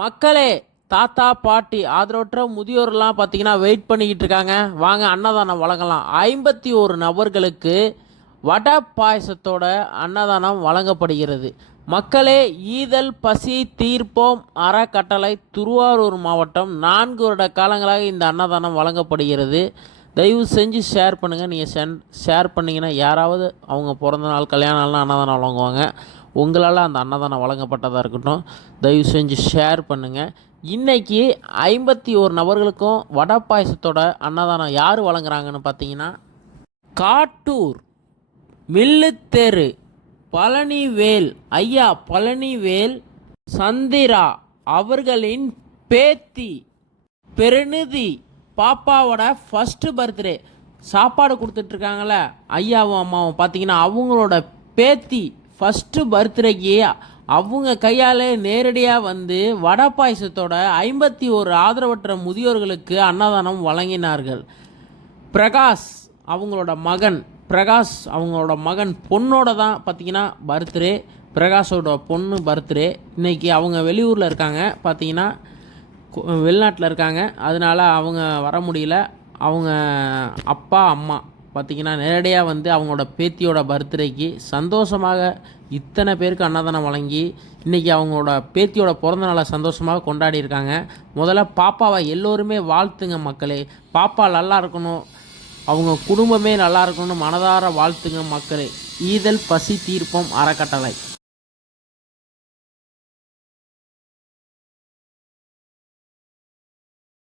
மக்களே தாத்தா பாட்டி ஆதரவற்ற முதியோர்லாம் பார்த்தீங்கன்னா வெயிட் பண்ணிக்கிட்டு இருக்காங்க. வாங்க அன்னதானம் வழங்கலாம். ஐம்பத்தி ஒரு நபர்களுக்கு வடை பாயசத்தோட அன்னதானம் வழங்கப்படுகிறது. மக்களே ஈதல் பசி தீர்ப்போம் அறக்கட்டளை திருவாரூர் மாவட்டம் நான்கு வருட காலங்களாக இந்த அன்னதானம் வழங்கப்படுகிறது. தயவு செஞ்சு ஷேர் பண்ணுங்கள் நீங்கள் சென் ஷேர் பண்ணிங்கன்னா யாராவது அவங்க பிறந்த நாள் கல்யாண நாள்னால் அன்னதானம் வழங்குவாங்க. உங்களால் அந்த அன்னதானம் வழங்கப்பட்டதாக இருக்கட்டும் தயவு செஞ்சு ஷேர் பண்ணுங்கள் இன்றைக்கி ஐம்பத்தி ஒரு நபர்களுக்கும் வடை பாயசத்தோட அன்னதானம் யார் வழங்குறாங்கன்னு பார்த்தீங்கன்னா காட்டூர் மில்லுத்தெரு பழனிவேல் ஐயா பழனிவேல் சந்திரா அவர்களின் பேத்தி பெருநிதி பாப்பாவோட ஃபஸ்ட்டு பர்த்டே சாப்பாடு கொடுத்துட்ருக்காங்கள ஐயாவும் அம்மாவும் பார்த்தீங்கன்னா அவங்களோட பேத்தி ஃபஸ்ட்டு பர்த்டேக்கு அவங்க கையால் நேரடியாக வந்து வடை பாயசத்தோட ஐம்பத்தி ஒரு ஆதரவற்ற முதியோர்களுக்கு அன்னதானம் வழங்கினார்கள். பிரகாஷ் அவங்களோட மகன் பிரகாஷ் அவங்களோட மகன் பொண்ணோட தான் பார்த்தீங்கன்னா பர்த்டே பிரகாஷோட பொண்ணு பர்த்டே. இன்றைக்கி அவங்க வெளியூரில் இருக்காங்க பார்த்தீங்கன்னா வெளிநாட்டில் இருக்காங்க. அதனால் அவங்க வர முடியல. அவங்க அப்பா அம்மா பார்த்தீங்கன்னா நேரடியாக வந்து அவங்களோட பேத்தியோட பர்த்டேக்கு சந்தோஷமாக இத்தனை பேருக்கு அன்னதானம் வழங்கி இன்றைக்கி அவங்களோட பேத்தியோட பிறந்த நாளை சந்தோஷமாக கொண்டாடி இருக்காங்க. முதல்ல பாப்பாவை எல்லோருமே வாழ்த்துங்க மக்களே. பாப்பா நல்லா இருக்கணும். அவங்க குடும்பமே நல்லா இருக்கணும்னு மனதார வாழ்த்துங்க மக்களே. ஈதல் பசி தீர்ப்பம் அறக்கட்டளை.